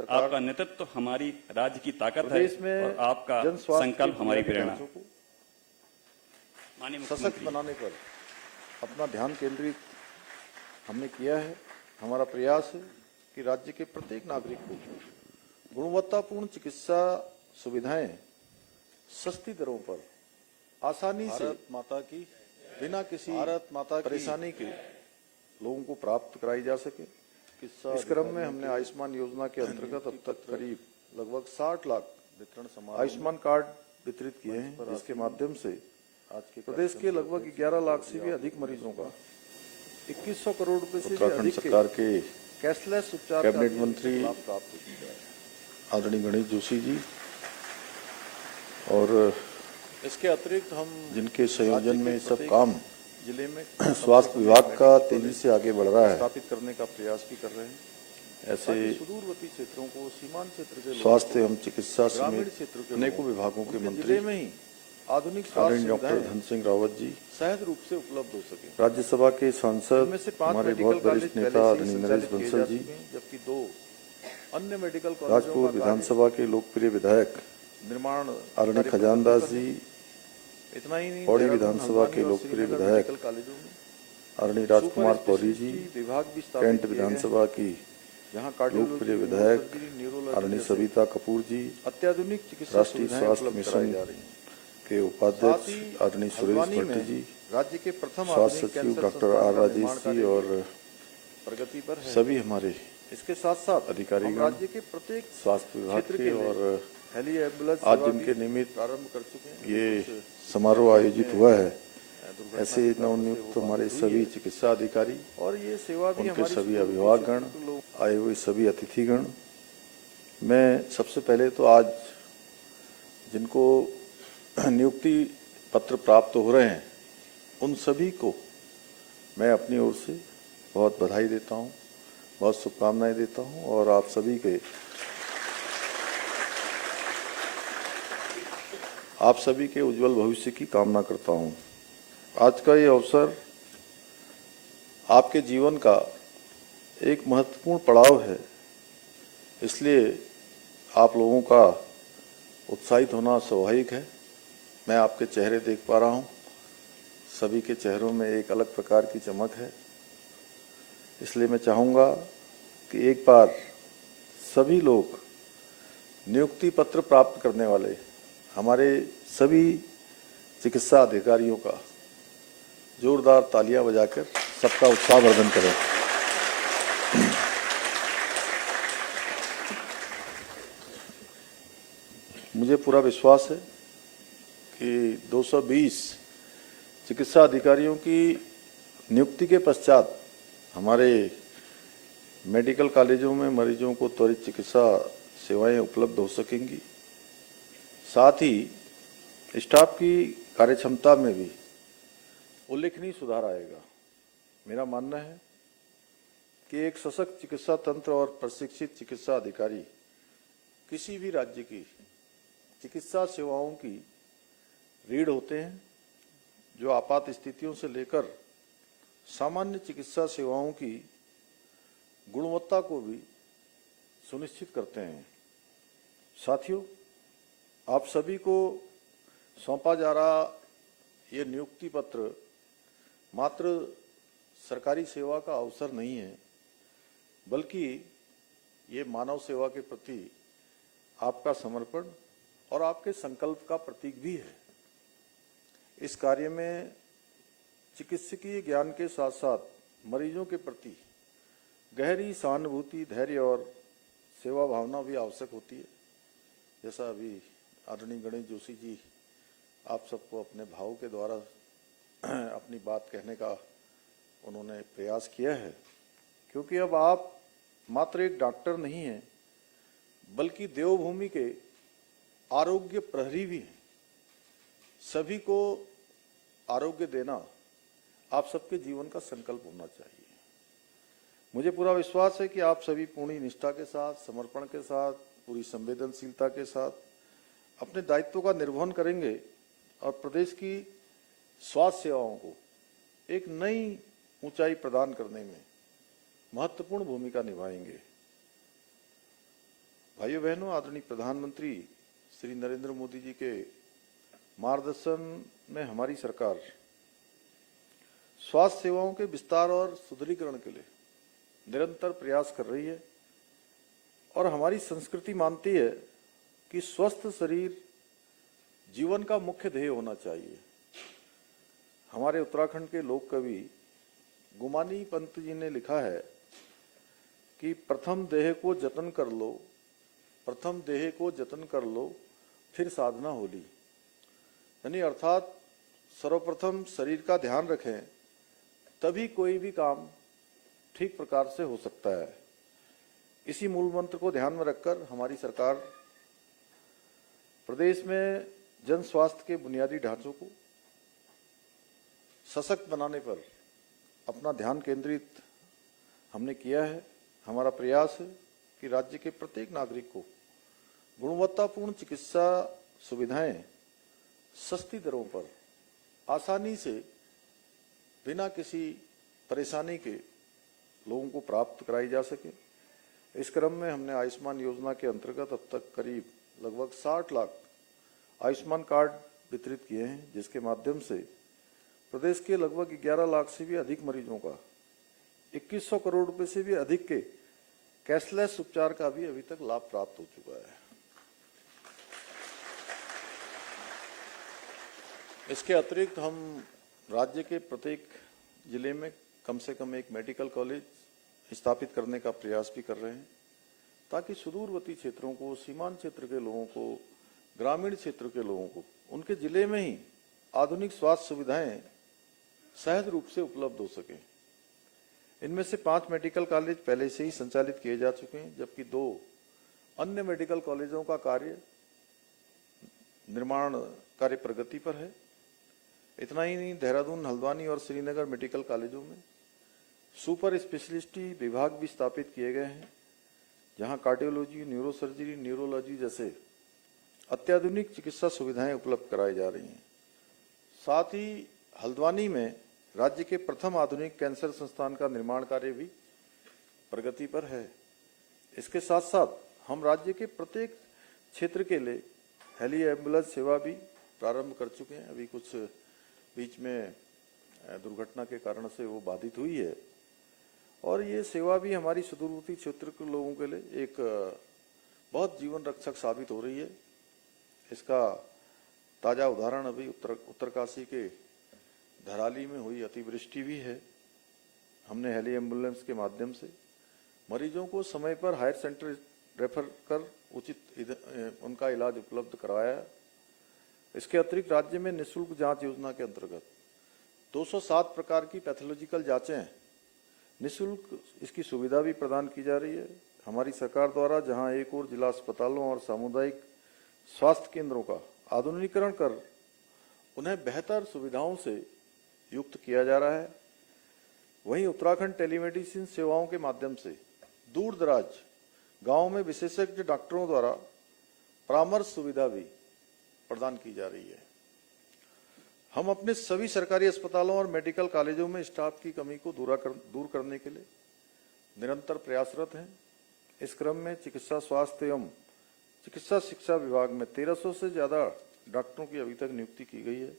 सरकार आपका नेतृत्व हमारी राज्य की ताकत है प्रदेश में और आपका जन स्वास्थ्य संकल्प के हमारी बुनियादी प्रेरणा। ढांचों को माननीय सशक्त मुख्यमंत्री, बनाने पर अपना ध्यान केंद्रित हमने किया है। हमारा प्रयास है कि राज्य के प्रत्येक नागरिक को गुणवत्तापूर्ण चिकित्सा सुविधाएं सस्ती दरों पर आसानी से भारत माता की बिना किसी परेशानी परेशानी के लोगों को प्राप्त कराई जा सके। इस क्रम में हमने आयुष्मान योजना के अंतर्गत अब तक करीब लगभग 60 लाख वितरण समारोह आयुष्मान कार्ड वितरित किए हैं, जिसके माध्यम से प्रदेश के लगभग 11 लाख से भी अधिक मरीजों का 2100 करोड़ रुपए से भी उत्तराखंड अधिक सरकार के कैशलेस उपचार कैबिनेट का मंत्री लाभ प्राप्त हो चुका है। आदरणीय गणेश जोशी जी और इसके अतिरिक्त हम जिनके संयोजन में सब काम जिले में स्वास्थ्य विभाग का तेजी से आगे बढ़ रहा है, स्थापित करने का प्रयास भी कर रहे हैं। ऐसे सुदूरवर्ती क्षेत्रों को, सीमांत क्षेत्र के स्वास्थ्य एवं चिकित्सा ग्रामीण समेत क्षेत्र के अनेकों विभागों के मंत्री जिले में ही आधुनिक स्वास्थ्य आदरणीय डॉक्टर सुविधाएं धन सिंह रावत जी, सहज रूप से उपलब्ध हो सके। राज्यसभा के इनमें सांसद से 5 हमारे मेडिकल बहुत कॉलेज वरिष्ठ पहले नेता से ही आदरणीय नरेश संचालित किए बंसल जा जी, चुके हैं, जबकि 2 अन्य मेडिकल कॉलेजों राजपुर का विधानसभा के लोकप्रिय विधायक निर्माण आदरणीय खजानदास जी, इतना ही नहीं, पौड़ी देहरादून, विधानसभा के हल्द्वानी और लोकप्रिय श्रीनगर विधायक मेडिकल कॉलेजों में आदरणीय राजकुमार सुपर पौरी जी, स्पेशलिटी विभाग भी स्थापित कैंट किए गए हैं, विधानसभा की जहां लोकप्रिय कार्डियोलॉजी, विधायक न्यूरोसर्जरी, न्यूरोलॉजी आदरणीय जैसे सविता कपूर जी, अत्याधुनिक चिकित्सा राष्ट्रीय सुविधाएं स्वास्थ्य उपलब्ध मिशन कराई जा रही हैं। के साथ उपाध्यक्ष ही आदरणीय सुरेश हल्द्वानी भट्ट में जी, राज्य के प्रथम स्वास्थ्य आधुनिक सचिव कैंसर डॉक्टर संस्थान आर का राजेश निर्माण जी कार्य और प्रगति पर है। सभी हमारे इसके साथ साथ हम अधिकारीगण राज्य के प्रत्येक स्वास्थ्य विभाग क्षेत्र के के लिए और हेली एम्बुलेंस आज सेवा जिनके भी निमित्त प्रारंभ कर चुके हैं। ये कुछ समारोह आयोजित हुआ है, दुर्घटना ऐसे के कारणों से नवनियुक्त वो हमारे बाधित हुई सभी है। चिकित्सा अधिकारी, और ये सेवा भी उनके हमारी सभी सुदूरवर्ती अभिभावकगण, क्षेत्र के लोग आए हुए सभी अतिथिगण, मैं सबसे पहले तो आज जिनको नियुक्ति पत्र प्राप्त हो रहे हैं उन सभी को मैं अपनी ओर से बहुत बधाई देता हूं, बहुत शुभकामनाएं देता हूं और आप सभी के उज्जवल भविष्य की कामना करता हूं। आज का ये अवसर आपके जीवन का एक महत्वपूर्ण पड़ाव है, इसलिए आप लोगों का उत्साहित होना स्वाभाविक है। मैं आपके चेहरे देख पा रहा हूं, सभी के चेहरों में एक अलग प्रकार की चमक है, इसलिए मैं चाहूँगा कि एक बार सभी लोग नियुक्ति पत्र प्राप्त करने वाले हमारे सभी चिकित्सा अधिकारियों का जोरदार तालियां बजाकर सबका उत्साहवर्धन करें। मुझे पूरा विश्वास है कि 220 चिकित्सा अधिकारियों की नियुक्ति के पश्चात हमारे मेडिकल कॉलेजों में मरीजों को त्वरित चिकित्सा सेवाएं उपलब्ध हो सकेंगी। साथ ही स्टाफ की कार्यक्षमता में भी उल्लेखनीय सुधार आएगा। मेरा मानना है कि एक सशक्त चिकित्सा तंत्र और प्रशिक्षित चिकित्सा अधिकारी किसी भी राज्य की चिकित्सा सेवाओं की रीढ़ होते हैं, जो आपात स्थितियों से लेकर सामान्य चिकित्सा सेवाओं की गुणवत्ता को भी सुनिश्चित करते हैं। साथियों, आप सभी को सौंपा जा रहा ये नियुक्ति पत्र मात्र सरकारी सेवा का अवसर नहीं है, बल्कि ये मानव सेवा के प्रति आपका समर्पण और आपके संकल्प का प्रतीक भी है। इस कार्य में चिकित्सकीय ज्ञान के साथ साथ मरीजों के प्रति गहरी सहानुभूति, धैर्य और सेवा भावना भी आवश्यक होती है। जैसा अभी आदरणीय गणेश जोशी जी आप सबको अपने भाव के द्वारा अपनी बात कहने का उन्होंने प्रयास किया है, क्योंकि अब आप मात्र एक डॉक्टर नहीं हैं, बल्कि देवभूमि के आरोग्य प्रहरी भी हैं। सभी को आरोग्य देना आप सबके जीवन का संकल्प होना चाहिए। मुझे पूरा विश्वास है कि आप सभी पूर्ण निष्ठा के साथ, समर्पण के साथ, पूरी संवेदनशीलता के साथ अपने दायित्वों का निर्वहन करेंगे और प्रदेश की स्वास्थ्य सेवाओं को एक नई ऊंचाई प्रदान करने में महत्वपूर्ण भूमिका निभाएंगे। भाइयों बहनों, आदरणीय प्रधानमंत्री श्री नरेंद्र मोदी जी के मार्गदर्शन में हमारी सरकार स्वास्थ्य सेवाओं के विस्तार और सुदृढ़ीकरण के लिए निरंतर प्रयास कर रही है और हमारी संस्कृति मानती है कि स्वस्थ शरीर जीवन का मुख्य ध्येय होना चाहिए। हमारे उत्तराखंड के लोक कवि गुमानी पंत जी ने लिखा है कि प्रथम देह को जतन कर लो, प्रथम देह को जतन कर लो, फिर साधना होली। यानी अर्थात सर्वप्रथम शरीर का ध्यान रखें, तभी कोई भी काम ठीक प्रकार से हो सकता है। इसी मूल मंत्र को ध्यान में रखकर हमारी सरकार प्रदेश में जन स्वास्थ्य के बुनियादी ढांचों को सशक्त बनाने पर अपना ध्यान केंद्रित हमने किया है। हमारा प्रयास है कि राज्य के प्रत्येक नागरिक को गुणवत्तापूर्ण चिकित्सा सुविधाएं सस्ती दरों पर आसानी से बिना किसी परेशानी के लोगों को प्राप्त कराई जा सके। इस क्रम में हमने आयुष्मान योजना के अंतर्गत अब तक करीब लगभग 60 लाख आयुष्मान कार्ड वितरित किए हैं, जिसके माध्यम से प्रदेश के लगभग 11 लाख से भी अधिक मरीजों का 2100 करोड़ रुपए से भी अधिक के कैशलेस उपचार का भी अभी तक लाभ प्राप्त हो चुका है। इसके अतिरिक्त हम राज्य के प्रत्येक जिले में कम से कम एक मेडिकल कॉलेज स्थापित करने का प्रयास भी कर रहे हैं, ताकि सुदूरवर्ती क्षेत्रों को, सीमांत क्षेत्र के लोगों को, ग्रामीण क्षेत्र के लोगों को उनके जिले में ही आधुनिक स्वास्थ्य सुविधाएं सहज रूप से उपलब्ध हो सके। इनमें से 5 मेडिकल कॉलेज पहले से ही संचालित किए जा चुके हैं, जबकि 2 अन्य मेडिकल कॉलेजों का निर्माण कार्य प्रगति पर है। इतना ही नहीं, देहरादून, हल्द्वानी और श्रीनगर मेडिकल कॉलेजों में सुपर स्पेशलिटी विभाग भी स्थापित किए गए हैं, जहां कार्डियोलॉजी, न्यूरोसर्जरी, न्यूरोलॉजी जैसे अत्याधुनिक चिकित्सा सुविधाएं उपलब्ध कराई जा रही हैं। साथ ही हल्द्वानी में राज्य के प्रथम आधुनिक कैंसर संस्थान का निर्माण कार्य भी प्रगति पर है। इसके साथ साथ हम राज्य के प्रत्येक क्षेत्र के लिए हेली एम्बुलेंस सेवा भी प्रारंभ कर चुके हैं। अभी कुछ बीच में दुर्घटना के कारण से वो बाधित हुई है और ये सेवा भी हमारी सुदूरवर्ती क्षेत्र के लोगों के लिए एक बहुत जीवन रक्षक साबित हो रही है। इसका ताजा उदाहरण अभी उत्तरकाशी के धराली में हुई अतिवृष्टि भी है। हमने हेली एम्बुलेंस के माध्यम से मरीजों को समय पर हायर सेंटर रेफर कर उचित उनका इलाज उपलब्ध करवाया। इसके अतिरिक्त राज्य में निःशुल्क जांच योजना के अंतर्गत 207 प्रकार की पैथोलॉजिकल जांचें निःशुल्क इसकी सुविधा भी प्रदान की जा रही है। हमारी सरकार द्वारा जहां एक और जिला अस्पतालों और सामुदायिक स्वास्थ्य केंद्रों का आधुनिकीकरण कर उन्हें बेहतर सुविधाओं से युक्त किया जा रहा है, वहीं उत्तराखंड टेलीमेडिसिन सेवाओं के माध्यम से दूर दराज गांव में विशेषज्ञ डॉक्टरों द्वारा परामर्श सुविधा भी प्रदान की जा रही है। हम अपने सभी सरकारी अस्पतालों और मेडिकल कॉलेजों में स्टाफ की कमी को दूर करने के लिए निरंतर प्रयासरत हैं। इस क्रम में चिकित्सा स्वास्थ्य एवं चिकित्सा शिक्षा विभाग में 1300 से ज्यादा डॉक्टरों की अभी तक नियुक्ति की गई है।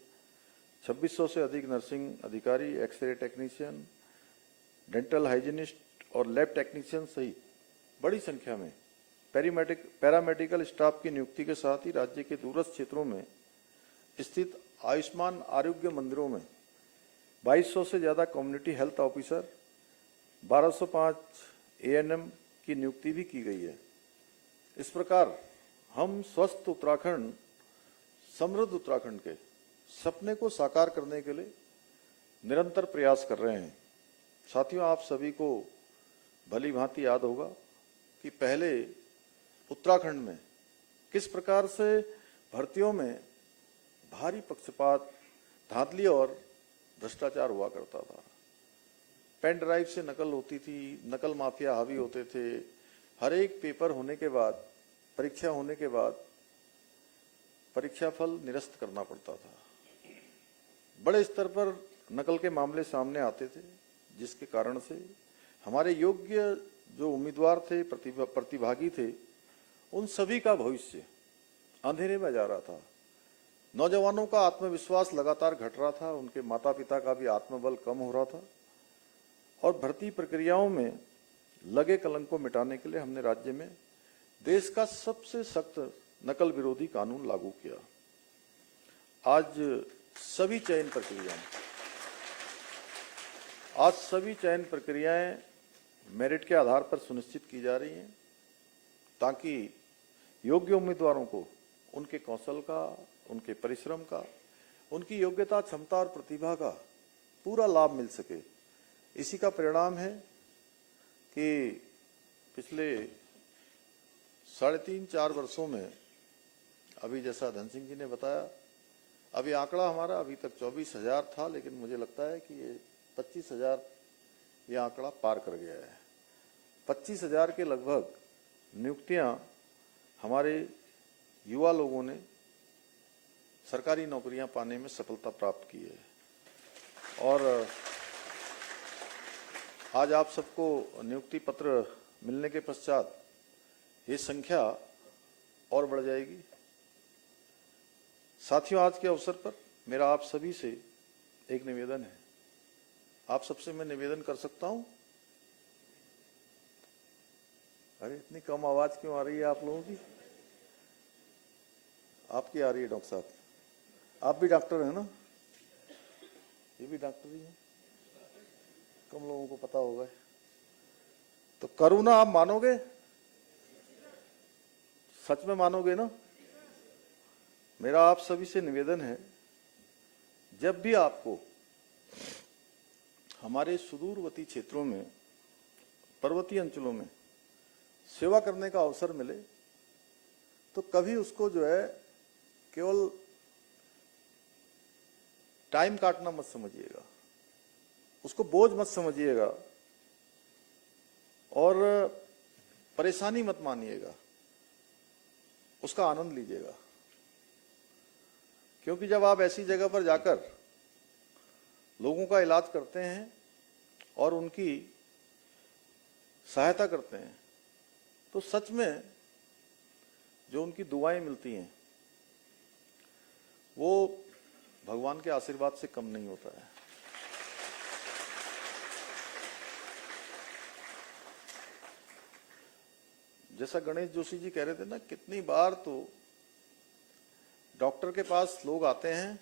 2600 से अधिक नर्सिंग अधिकारी, एक्सरे टेक्नीशियन, डेंटल हाइजीनिस्ट और लैब टेक्नीशियन सहित बड़ी संख्या में पैरामेडिकल स्टाफ की नियुक्ति के साथ ही राज्य के दूरस्थ क्षेत्रों में स्थित आयुष्मान आरोग्य मंदिरों में 2200 से ज्यादा कम्युनिटी हेल्थ ऑफिसर, 1205 ANM की नियुक्ति भी की गई है। इस प्रकार हम स्वस्थ उत्तराखंड, समृद्ध उत्तराखंड के सपने को साकार करने के लिए निरंतर प्रयास कर रहे हैं। साथियों, आप सभी को भली भांति याद होगा कि पहले उत्तराखंड में किस प्रकार से भर्तियों में भारी पक्षपात, धांधली और भ्रष्टाचार हुआ करता था। पेन ड्राइव से नकल होती थी, नकल माफिया हावी होते थे। हर एक पेपर होने के बाद, परीक्षा होने के बाद परीक्षा फल निरस्त करना पड़ता था। बड़े स्तर पर नकल के मामले सामने आते थे, जिसके कारण से हमारे योग्य जो उम्मीदवार थे, प्रतिभागी थे, उन सभी का भविष्य अंधेरे में जा रहा था। नौजवानों का आत्मविश्वास लगातार घट रहा था, उनके माता पिता का भी आत्मबल कम हो रहा था और भर्ती प्रक्रियाओं में लगे कलंक को मिटाने के लिए हमने राज्य में देश का सबसे सख्त नकल विरोधी कानून लागू किया। आज सभी चयन प्रक्रियाएं मेरिट के आधार पर सुनिश्चित की जा रही हैं ताकि योग्य उम्मीदवारों को उनके कौशल का, उनके परिश्रम का, उनकी योग्यता, क्षमता और प्रतिभा का पूरा लाभ मिल सके। इसी का परिणाम है कि पिछले 3.5-4 वर्षों में, अभी जैसा धन सिंह जी ने बताया, अभी आंकड़ा हमारा अभी तक 24,000 था, लेकिन मुझे लगता है कि ये 25,000 ये आंकड़ा पार कर गया है। 25,000 के लगभग नियुक्तियां हमारे युवा लोगों ने सरकारी नौकरियां पाने में सफलता प्राप्त की है। और आज आप सबको नियुक्ति पत्र मिलने के पश्चात ये संख्या और बढ़ जाएगी। साथियों, आज के अवसर पर मेरा आप सभी से एक निवेदन है। आप सबसे मैं निवेदन कर सकता हूं? अरे इतनी कम आवाज क्यों आ रही है आप लोगों की? आपकी आ रही है डॉक्टर साहब। आप भी डॉक्टर हैं ना? ये भी डॉक्टर ही है, कम लोगों को पता होगा। तो करूँ ना, आप मानोगे? सच में मानोगे ना? मेरा आप सभी से निवेदन है, जब भी आपको हमारे सुदूरवर्ती क्षेत्रों में, पर्वतीय अंचलों में सेवा करने का अवसर मिले तो कभी उसको जो है केवल टाइम काटना मत समझिएगा, उसको बोझ मत समझिएगा और परेशानी मत मानिएगा, उसका आनंद लीजिएगा। क्योंकि जब आप ऐसी जगह पर जाकर लोगों का इलाज करते हैं और उनकी सहायता करते हैं तो सच में जो उनकी दुआएं मिलती हैं वो भगवान के आशीर्वाद से कम नहीं होता है। जैसा गणेश जोशी जी कह रहे थे ना, कितनी बार तो डॉक्टर के पास लोग आते हैं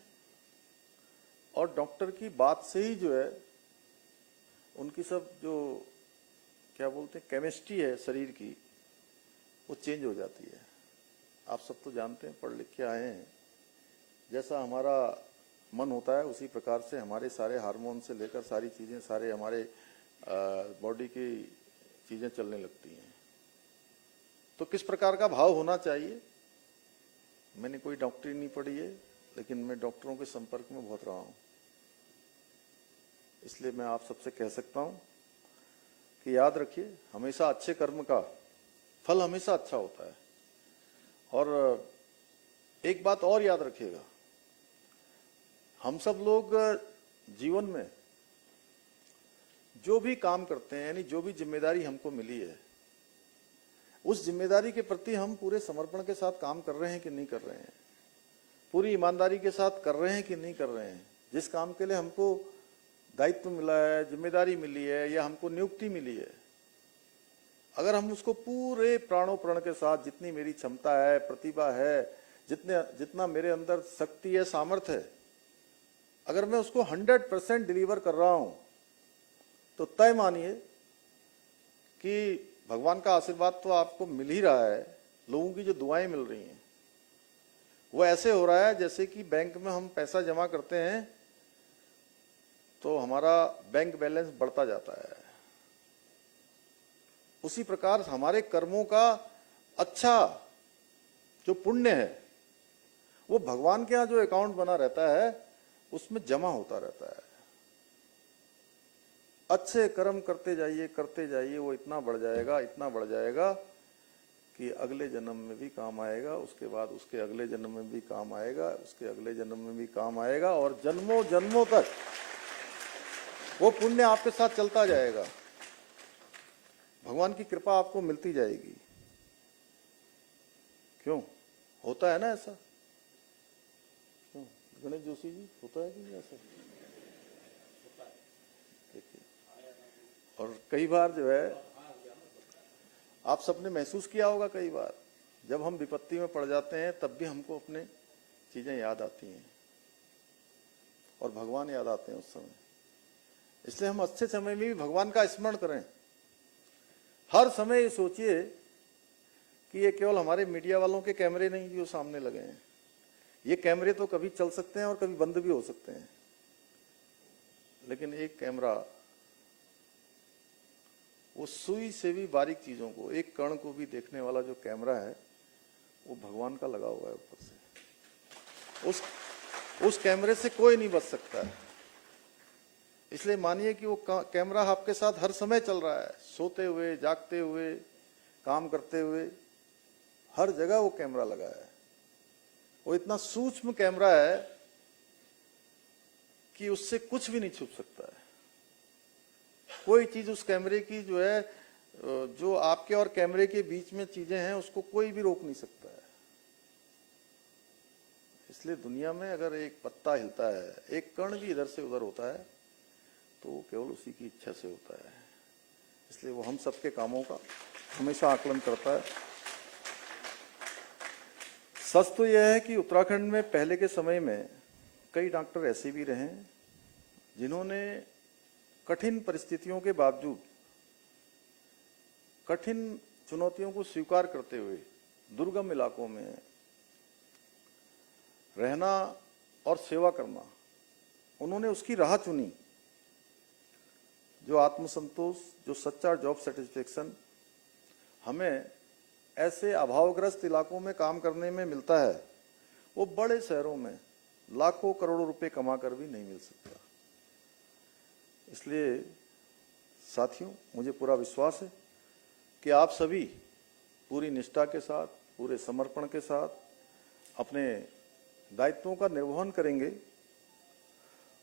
और डॉक्टर की बात से ही जो है उनकी सब जो क्या बोलते हैं केमिस्ट्री है शरीर की, वो चेंज हो जाती है। आप सब तो जानते हैं, पढ़ लिख के आए हैं, जैसा हमारा मन होता है उसी प्रकार से हमारे सारे हार्मोन से लेकर सारी चीजें, सारे हमारे बॉडी की चीजें चलने लगती हैं। तो किस प्रकार का भाव होना चाहिए? मैंने कोई डॉक्टरी नहीं पढ़ी है, लेकिन मैं डॉक्टरों के संपर्क में बहुत रहा हूं, इसलिए मैं आप सबसे कह सकता हूं कि याद रखिए, हमेशा अच्छे कर्म का फल हमेशा अच्छा होता है। और एक बात और याद रखिएगा, हम सब लोग जीवन में जो भी काम करते हैं, यानी जो भी जिम्मेदारी हमको मिली है, उस जिम्मेदारी के प्रति हम पूरे समर्पण के साथ काम कर रहे हैं कि नहीं कर रहे हैं, पूरी ईमानदारी के साथ कर रहे हैं कि नहीं कर रहे हैं। जिस काम के लिए हमको दायित्व मिला है, जिम्मेदारी मिली है या हमको नियुक्ति मिली है, अगर हम उसको पूरे प्राणों प्रण के साथ, जितनी मेरी क्षमता है, प्रतिभा है, जितना मेरे अंदर शक्ति है, सामर्थ्य है, अगर मैं उसको 100% डिलीवर कर रहा हूं तो तय मानिए कि भगवान का आशीर्वाद तो आपको मिल ही रहा है। लोगों की जो दुआएं मिल रही हैं वो ऐसे हो रहा है जैसे कि बैंक में हम पैसा जमा करते हैं तो हमारा बैंक बैलेंस बढ़ता जाता है। उसी प्रकार हमारे कर्मों का अच्छा जो पुण्य है वो भगवान के यहाँ जो अकाउंट बना रहता है उसमें जमा होता रहता है। अच्छे कर्म करते जाइए, वो इतना बढ़ जाएगा कि अगले जन्म में भी काम आएगा, उसके बाद उसके अगले जन्म में भी काम आएगा, उसके अगले जन्म में भी काम आएगा और जन्मों जन्मों तक वो पुण्य आपके साथ चलता जाएगा। भगवान की कृपा आपको मिलती जाएगी। क्यों होता है ना ऐसा? क्यों गणेश जोशी जी, होता है कि नहीं ऐसा? देखिए, और कई बार जो है आप सबने महसूस किया होगा, कई बार जब हम विपत्ति में पड़ जाते हैं तब भी हमको अपने चीजें याद आती हैं और भगवान याद आते हैं उस समय। इसलिए हम अच्छे समय में भी भगवान का स्मरण करें। हर समय ये सोचिए कि ये केवल हमारे मीडिया वालों के कैमरे नहीं जो सामने लगे हैं, ये कैमरे तो कभी चल सकते हैं और कभी बंद भी हो सकते हैं, लेकिन एक कैमरा वो सुई से भी बारीक चीजों को, एक कण को भी देखने वाला जो कैमरा है वो भगवान का लगा हुआ है ऊपर से। उस कैमरे से कोई नहीं बच सकता है। इसलिए मानिए कि वो कैमरा आपके साथ हर समय चल रहा है, सोते हुए, जागते हुए, काम करते हुए, हर जगह वो कैमरा लगा है। वो इतना सूक्ष्म कैमरा है कि उससे कुछ भी नहीं छुप सकता है। कोई चीज उस कैमरे की जो है, जो आपके और कैमरे के बीच में चीजें हैं, उसको कोई भी रोक नहीं सकता है। इसलिए दुनिया में अगर एक पत्ता हिलता है, एक कण भी इधर से उधर होता है, तो वो केवल उसी की इच्छा से होता है। इसलिए वो हम सबके कामों का हमेशा आकलन करता है। सच तो यह है कि उत्तराखंड में पहले के समय में कई डॉक्टर ऐसे भी रहे जिन्होंने कठिन परिस्थितियों के बावजूद, कठिन चुनौतियों को स्वीकार करते हुए दुर्गम इलाकों में रहना और सेवा करना, उन्होंने उसकी राह चुनी। जो आत्मसंतोष, जो सच्चा जॉब सेटिस्फेक्शन हमें ऐसे अभावग्रस्त इलाकों में काम करने में मिलता है, वो बड़े शहरों में लाखों करोड़ों रुपए कमाकर भी नहीं मिल सकता। इसलिए साथियों, मुझे पूरा विश्वास है कि आप सभी पूरी निष्ठा के साथ, पूरे समर्पण के साथ अपने दायित्वों का निर्वहन करेंगे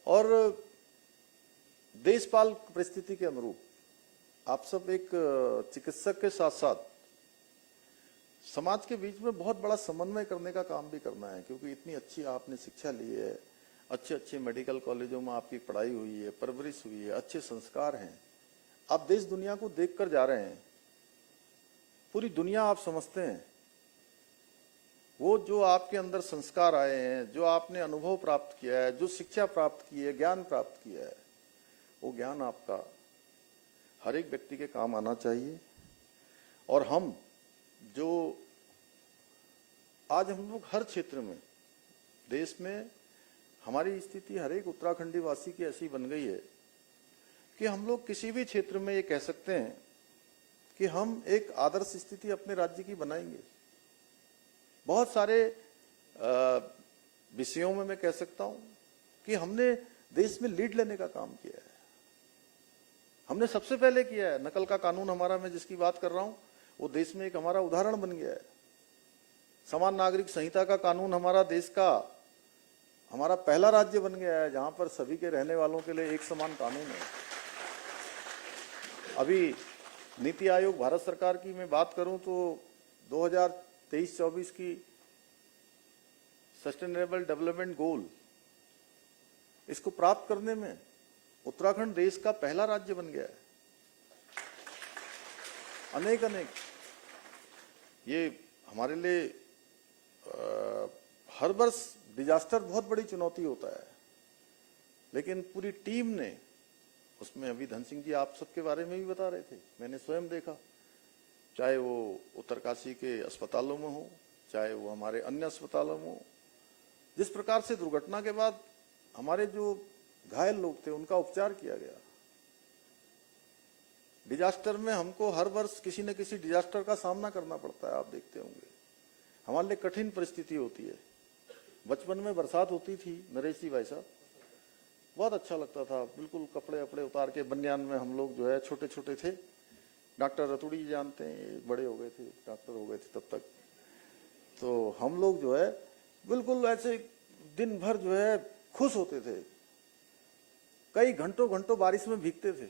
और देशपाल परिस्थिति के अनुरूप आप सब एक चिकित्सक के साथ साथ समाज के बीच में बहुत बड़ा समन्वय करने का काम भी करना है। क्योंकि इतनी अच्छी आपने शिक्षा ली है, अच्छे अच्छे मेडिकल कॉलेजों में आपकी पढ़ाई हुई है, परवरिश हुई है, अच्छे संस्कार हैं, आप देश दुनिया को देखकर जा रहे हैं, पूरी दुनिया आप समझते हैं। वो जो आपके अंदर संस्कार आए हैं, जो आपने अनुभव प्राप्त किया है, जो शिक्षा प्राप्त की है, ज्ञान प्राप्त किया है, वो ज्ञान आपका हर एक व्यक्ति के काम आना चाहिए। और हम जो आज हम लोग हर क्षेत्र में, देश में हमारी स्थिति हर एक उत्तराखंडी वासी की ऐसी बन गई है कि हम लोग किसी भी क्षेत्र में ये कह सकते हैं कि हम एक आदर्श स्थिति अपने राज्य की बनाएंगे। बहुत सारे विषयों में मैं कह सकता हूं कि हमने देश में लीड लेने का काम किया है। हमने सबसे पहले किया है। नकल का कानून हमारा, मैं जिसकी बात कर रहा हूं, वो देश में एक हमारा उदाहरण बन गया है। समान नागरिक संहिता का कानून हमारा देश का, हमारा पहला राज्य बन गया है जहां पर सभी के रहने वालों के लिए एक समान कानून है। अभी नीति आयोग भारत सरकार की मैं बात करूं तो 2023-24 की सस्टेनेबल डेवलपमेंट गोल, इसको प्राप्त करने में उत्तराखंड देश का पहला राज्य बन गया है। अनेक ये हमारे लिए हर वर्ष डिजास्टर बहुत बड़ी चुनौती होता है, लेकिन पूरी टीम ने उसमें, अभी धन सिंह जी आप सबके बारे में भी बता रहे थे, मैंने स्वयं देखा, चाहे वो उत्तरकाशी के अस्पतालों में हो, चाहे वो हमारे अन्य अस्पतालों में हो, जिस प्रकार से दुर्घटना के बाद हमारे जो घायल लोग थे उनका उपचार किया गया। डिजास्टर में हमको हर वर्ष किसी न किसी डिजास्टर का सामना करना पड़ता है, आप देखते होंगे। हमारे लिए कठिन परिस्थिति होती है। बचपन में बरसात होती थी, नरेश जी भाई साहब, बहुत अच्छा लगता था, बिल्कुल कपड़े वपड़े उतार के बनियान में हम लोग जो है, छोटे छोटे थे, डॉक्टर रतुड़ी जी जानते हैं, बड़े हो गए थे, डॉक्टर हो गए थे तब तक, तो हम लोग जो है बिल्कुल ऐसे दिन भर जो है खुश होते थे, कई घंटों घंटों बारिश में भीगते थे।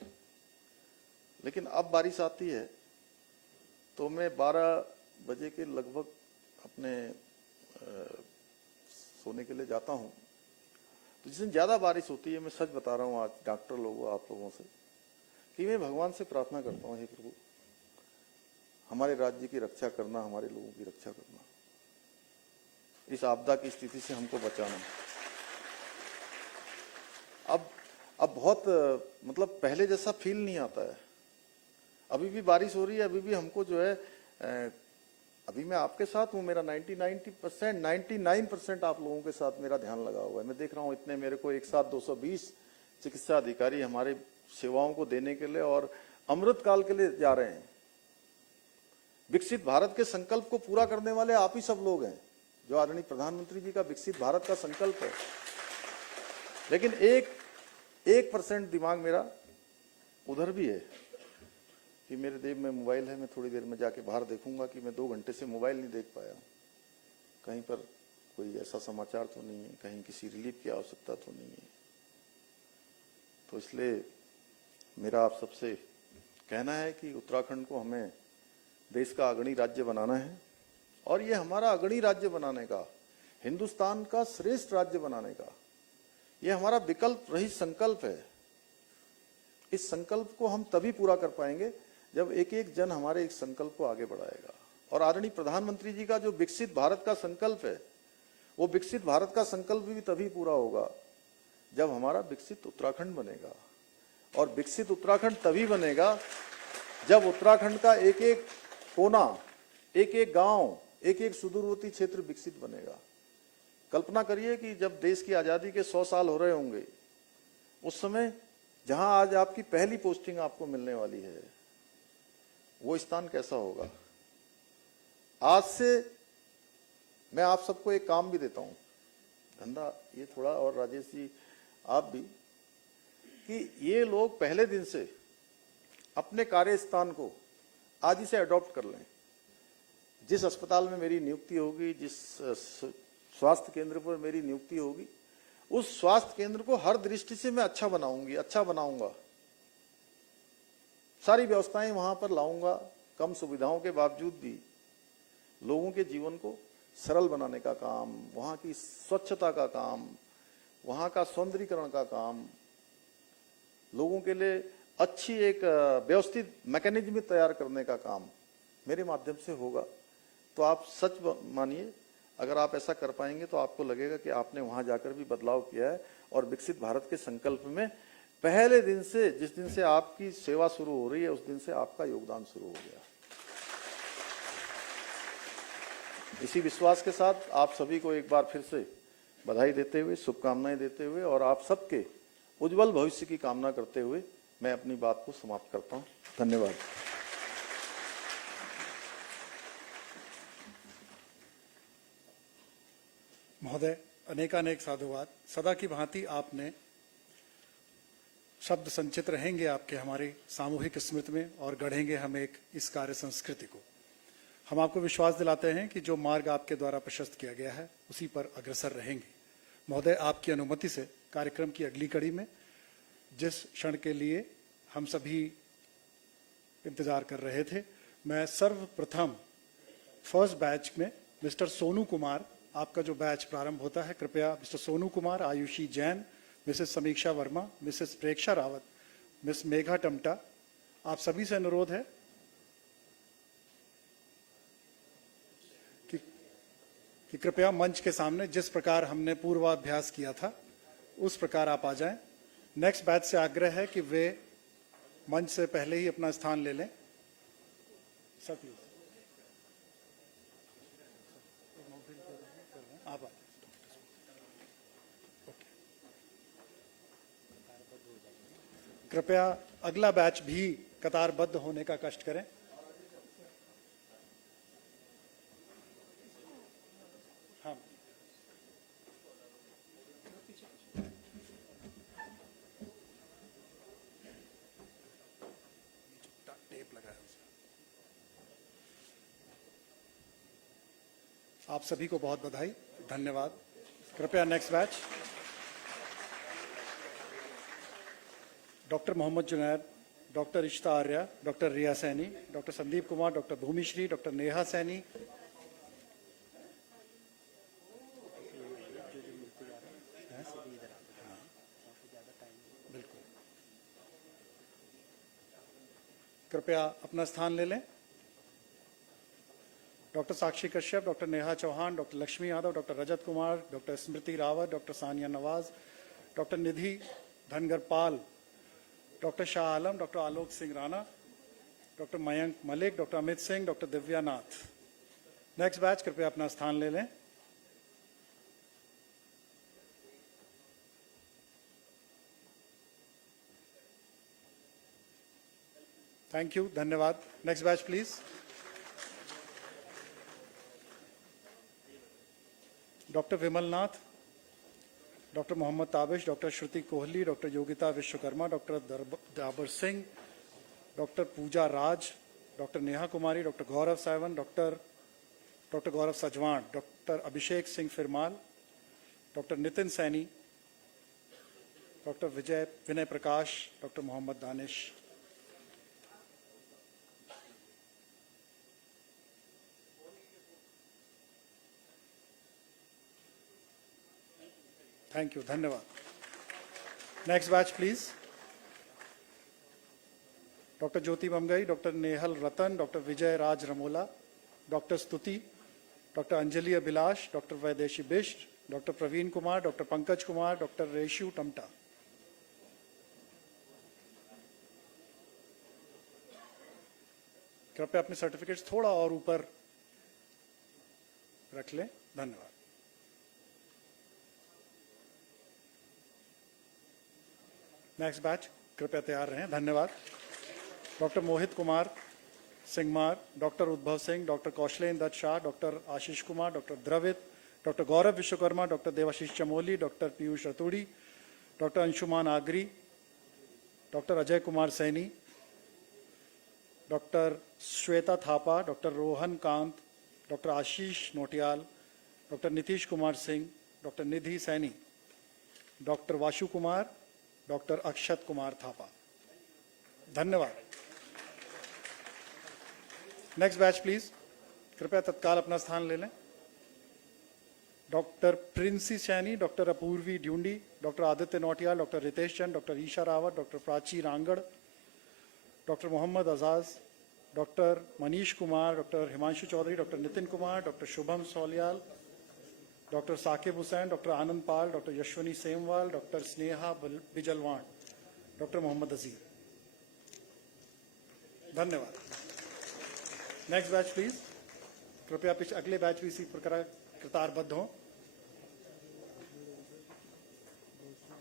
लेकिन अब बारिश आती है तो मैं 12 बजे के लगभग अपने सोने के लिए जाता हूँ तो जिस दिन ज़्यादा बारिश होती है, मैं सच बता रहा हूँ आज डॉक्टर लोगों आप लोगों से, कि मैं भगवान से प्रार्थना करता हूँ, हे प्रभु हमारे राज्य की रक्षा करना, हमारे लोगों की रक्षा करना, इस आपदा की स्थिति से हमको बचाना। अब बहुत मतलब पहले जैसा फील नहीं आता है। अभी भी बारिश हो रही है, अभी भी हमको जो है अभी मैं आपके साथ हूँ, मेरा 99% आप लोगों के साथ मेरा ध्यान लगा हुआ है। मैं देख रहा हूँ इतने मेरे को एक साथ 220 चिकित्सा अधिकारी हमारे सेवाओं को देने के लिए और अमृत काल के लिए जा रहे हैं। विकसित भारत के संकल्प को पूरा करने वाले आप ही सब लोग हैं, जो आदरणीय प्रधानमंत्री जी का विकसित भारत का संकल्प है। लेकिन 1% दिमाग मेरा उधर भी है कि मेरे जेब में मोबाइल है, मैं थोड़ी देर में जाके बाहर देखूंगा कि मैं 2 घंटे से मोबाइल नहीं देख पाया, कहीं पर कोई ऐसा समाचार तो नहीं है, कहीं किसी रिलीफ की आवश्यकता तो नहीं है। तो इसलिए मेरा आप सबसे कहना है कि उत्तराखंड को हमें देश का अग्रणी राज्य बनाना है, और ये हमारा अग्रणी राज्य बनाने का, हिंदुस्तान का श्रेष्ठ राज्य बनाने का, ये हमारा विकल्प रहित संकल्प है। इस संकल्प को हम तभी पूरा कर पाएंगे जब एक एक जन हमारे एक संकल्प को आगे बढ़ाएगा। और आदरणीय प्रधानमंत्री जी का जो विकसित भारत का संकल्प है, वो विकसित भारत का संकल्प भी तभी पूरा होगा जब हमारा विकसित उत्तराखंड बनेगा। और विकसित उत्तराखंड तभी बनेगा जब उत्तराखंड का एक एक कोना, एक एक गांव, एक एक सुदूरवर्ती क्षेत्र विकसित बनेगा। कल्पना करिए कि जब देश की आजादी के 100 साल हो रहे होंगे, उस समय जहां आज आपकी पहली पोस्टिंग आपको मिलने वाली है, वो स्थान कैसा होगा। आज से मैं आप सबको एक काम भी देता हूं, धंधा ये थोड़ा, और राजेश जी आप भी, कि ये लोग पहले दिन से अपने कार्य स्थान को आज ही से अडॉप्ट कर लें। जिस अस्पताल में मेरी नियुक्ति होगी, जिस स्वास्थ्य केंद्र पर मेरी नियुक्ति होगी, उस स्वास्थ्य केंद्र को हर दृष्टि से मैं अच्छा बनाऊंगा। सारी व्यवस्थाएं वहां पर लाऊंगा। कम सुविधाओं के बावजूद भी लोगों के जीवन को सरल बनाने का काम, वहां की स्वच्छता का काम, वहां का सौंदर्यीकरण का काम, लोगों के लिए अच्छी एक व्यवस्थित मैकेनिज्म तैयार करने का काम मेरे माध्यम से होगा। तो आप सच मानिए, अगर आप ऐसा कर पाएंगे तो आपको लगेगा कि आपने वहां जाकर भी बदलाव किया है, और विकसित भारत के संकल्प में पहले दिन से, जिस दिन से आपकी सेवा शुरू हो रही है, उस दिन से आपका योगदान शुरू हो गया। इसी विश्वास के साथ आप सभी को एक बार फिर से बधाई देते हुए, शुभकामनाएं देते हुए, और आप सबके उज्जवल भविष्य की कामना करते हुए मैं अपनी बात को समाप्त करता हूं। धन्यवाद। महोदय, अनेकानेक साधुवाद। सदा की भांति आपने शब्द संचित रहेंगे आपके हमारी सामूहिक स्मृति में, और गढ़ेंगे हम एक इस कार्य संस्कृति को। हम आपको विश्वास दिलाते हैं कि जो मार्ग आपके द्वारा प्रशस्त किया गया है, उसी पर अग्रसर रहेंगे। महोदय, आपकी अनुमति से कार्यक्रम की अगली कड़ी में, जिस क्षण के लिए हम सभी इंतजार कर रहे थे, मैं सर्वप्रथम फर्स्ट बैच में मिस्टर सोनू कुमार, आपका जो बैच प्रारंभ होता है, कृपया मिस्टर सोनू कुमार, आयुषी जैन, मिसेस समीक्षा वर्मा, मिसेस प्रेक्षा रावत, मिस मेघा टमटा, आप सभी से अनुरोध है कि कृपया मंच के सामने जिस प्रकार हमने पूर्वाभ्यास किया था उस प्रकार आप आ जाएं। नेक्स्ट बैच से आग्रह है कि वे मंच से पहले ही अपना स्थान ले लें। सर प्लीज आप आ। कृपया अगला बैच भी कतारबद्ध होने का कष्ट करें। हाँ, टेप लगा है उसमें। आप सभी को बहुत बधाई, धन्यवाद। कृपया next batch. Doctor Mohammad Junaid, doctor Ishta Arya, doctor Riya Saini, doctor Sandeep Kumar, doctor Bhumishree, doctor Neha Saini, कृपया अपना स्थान ले लें। Doctor Sakshi Kashyap, doctor Neha Chauhan, doctor Lakshmi Yadav, doctor Rajat Kumar, doctor Smriti Rawat, doctor Sania Nawaz, doctor Nidhi Dhangar Pal, doctor Shah Alam, doctor Alok Singh Rana, doctor Mayank Malik, doctor Amit Singh, doctor Divya Nath. Next batch कृपया अपना स्थान ले लें। थैंक यू, धन्यवाद। Next batch please. Doctor Vimal Nath, doctor Mohammad Tabish, doctor Shruti Kohli, doctor Yogita Vishwakarma, doctor Dabar Singh, doctor Puja Raj, doctor Neha Kumari, doctor Gaurav Sawan, doctor Gaurav Sajwan, doctor Abhishek Singh Firmal, doctor Nitin Saini, doctor Vinay Prakash, doctor Mohammad Danish. Thank you, धन्यवाद। Next batch please. Doctor Jyoti Bamgai, doctor Nehal Ratan, doctor Vijay Raj Ramola, doctor Stuti, doctor Anjali Abhilash, doctor Vaideshi Bisht, doctor Praveen Kumar, doctor Pankaj Kumar, doctor Reshu Tamta. कृपया अपने certificates थोड़ा और ऊपर रख लें, धन्यवाद। Next batch कृपया तैयार रहें, धन्यवाद। Doctor Mohit Kumar Singmar, doctor Udbhav Singh, doctor Kaushlendra Dutt Shah, doctor Ashish Kumar, doctor Dravit, doctor Gaurav Vishwakarma, doctor Devashish Chamoli, doctor Piyush Raturi, doctor Anshuman Agri, doctor Ajay Kumar Saini, doctor Shweta Thapa, doctor Rohan Kant, doctor Ashish Notiyal, doctor Nitish Kumar Singh, doctor Nidhi Saini, doctor Vashu Kumar, doctor Akshat Kumar Thapa. धन्यवाद। Next batch please. कृपया तत्काल अपना स्थान ले लें। Doctor Princy Saini, doctor Apurvi Dyundi, doctor Aditya Nautiyal, doctor Ritesh Chand, doctor Isha Rawat, doctor Prachi Rangad, doctor Mohammad Aajaz, doctor Manish Kumar, doctor Himanshu Chaudhary, doctor Nitin Kumar, doctor Shubham Soliyal, doctor Saqib Hussain, doctor Anand Pal, doctor Yashwani Semwal, doctor Sneha Bijalwan, doctor Mohammad Azeer. धन्यवाद। Next batch please. कृपया अगले बैच भी इसी प्रकार कतारबद्ध हों।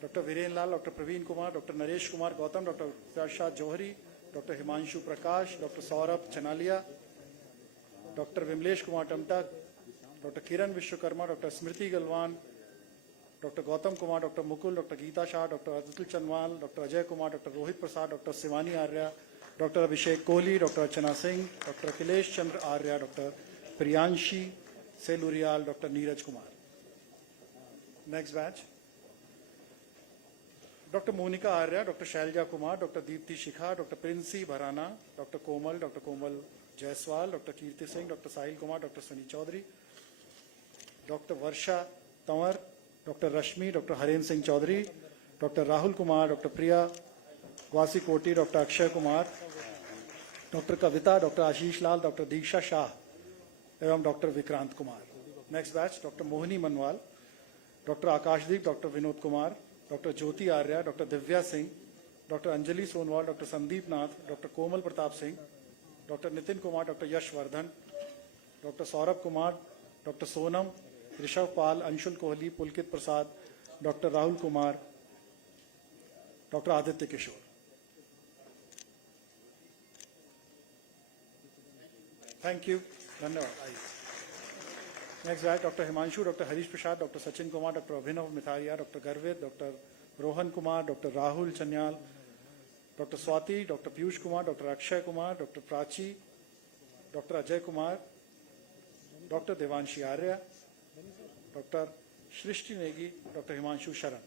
Doctor Virendra Lal, doctor Praveen Kumar, doctor Naresh Kumar Gautam, doctor फैशाद Jauhari, doctor Himanshu Prakash, doctor Saurabh Chanalia, doctor Vimlesh Kumar Tamta, doctor Kiran Vishwakarma, doctor Smriti Galwan, doctor Gautam Kumar, doctor Mukul, doctor Geeta Shah, doctor Atul Chandwal, doctor Ajay Kumar, doctor Rohit Prasad, doctor Shivani Arya, doctor Abhishek Kohli, doctor Archana Singh, doctor Akhilesh Chandra Arya, doctor Priyanshi Seluriyal, doctor Neeraj Kumar. Next batch. Doctor Monika Arya, doctor Shailja Kumar, doctor Deepti Shikha, doctor Princy Bharana, doctor कोमल Jaiswal, doctor Kirti Singh, doctor Sahil Kumar, doctor Sunny Chaudhary, doctor Varsha Tanwar, doctor Rashmi, doctor Harendra Singh Chaudhary, doctor Rahul Kumar, doctor Priya Vasi Koti, doctor Akshay Kumar, doctor Kavita, doctor Ashish Lal, doctor Diksha Shah एवं doctor Vikrant Kumar. Next batch. Doctor Mohini Manwal, doctor Akashdeep, doctor Vinod Kumar, doctor Jyoti Arya, doctor Divya Singh, doctor Anjali Sonwal, doctor Sandeep Nath, doctor Komal Pratap Singh, doctor Nitin Kumar, doctor Yashvardhan, doctor Saurabh Kumar, doctor Sonam, Rishabh Pal, Anshul Kohli, Pulkit Prasad, doctor Rahul Kumar, doctor Aditya Kishore. Thank you, धन्यवाद। आइए next है doctor Himanshu, doctor Harish Prasad, doctor Sachin Kumar, doctor Abhinav Mitharia, doctor Garvit, doctor Rohan Kumar, doctor Rahul Chanyal, doctor Swati, doctor Piyush Kumar, doctor Akshay Kumar, doctor Prachi, doctor Ajay Kumar, doctor Devanshi Arya, doctor Srishti Negi, doctor Himanshu Sharan,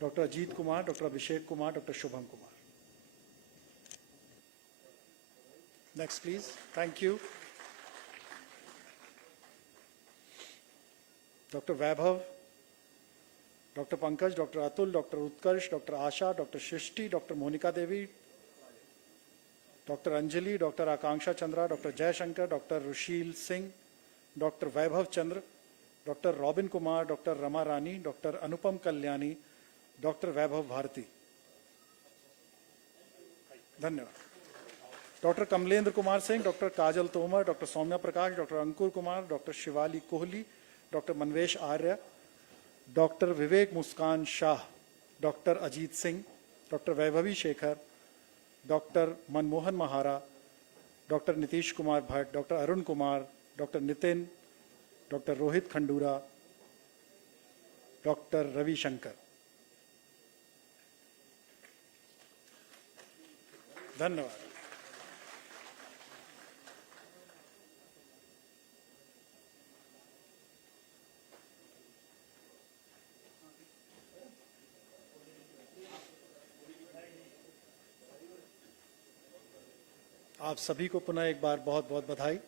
doctor Ajit Kumar, doctor Abhishek Kumar, doctor Shubham Kumar. Next please. Thank you. Doctor Vaibhav, doctor Pankaj, doctor Atul, doctor Utkarsh, doctor Asha, doctor Srishti, doctor Monika Devi, doctor Anjali, doctor Akanksha Chandra, doctor Jaishankar, doctor Rushil Singh, doctor Vaibhav Chandra, doctor Robin Kumar, doctor Rama Rani, doctor Anupam Kalyani, doctor Vaibhav Bharti. धन्यवाद। Doctor Kamlendra Kumar Singh, doctor Kajal Tomar, doctor Saumya Prakash, doctor Ankur Kumar, doctor Shivali Kohli, doctor Manvesh Arya, doctor विवेक Muskan Shah, doctor Ajit Singh, doctor Vaibhavi Shekhar, doctor Manmohan Mahara, doctor Nitish Kumar Bhatt, doctor Arun Kumar, doctor Nitin, doctor Rohit Khandura, doctor Ravishankar. धन्यवाद। आप सभी को पुनः एक बार बहुत बहुत बधाई।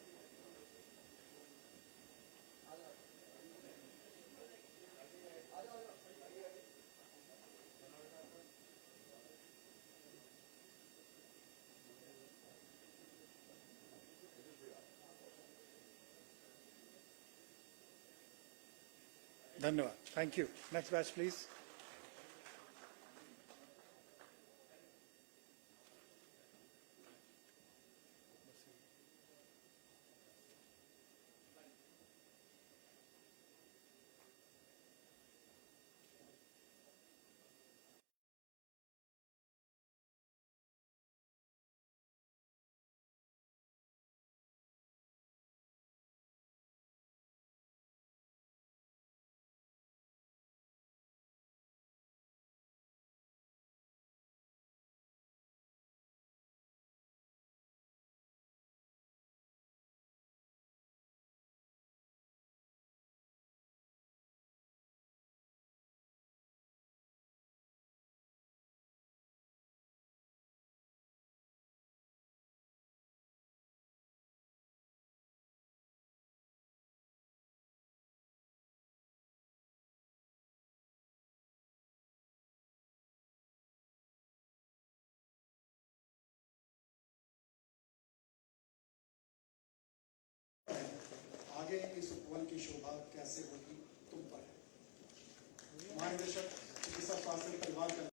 धन्यवाद। Thank you. Next batch please. आगे इस उपवन की शोभा कैसे होगी तुम पर है। महानिदेशक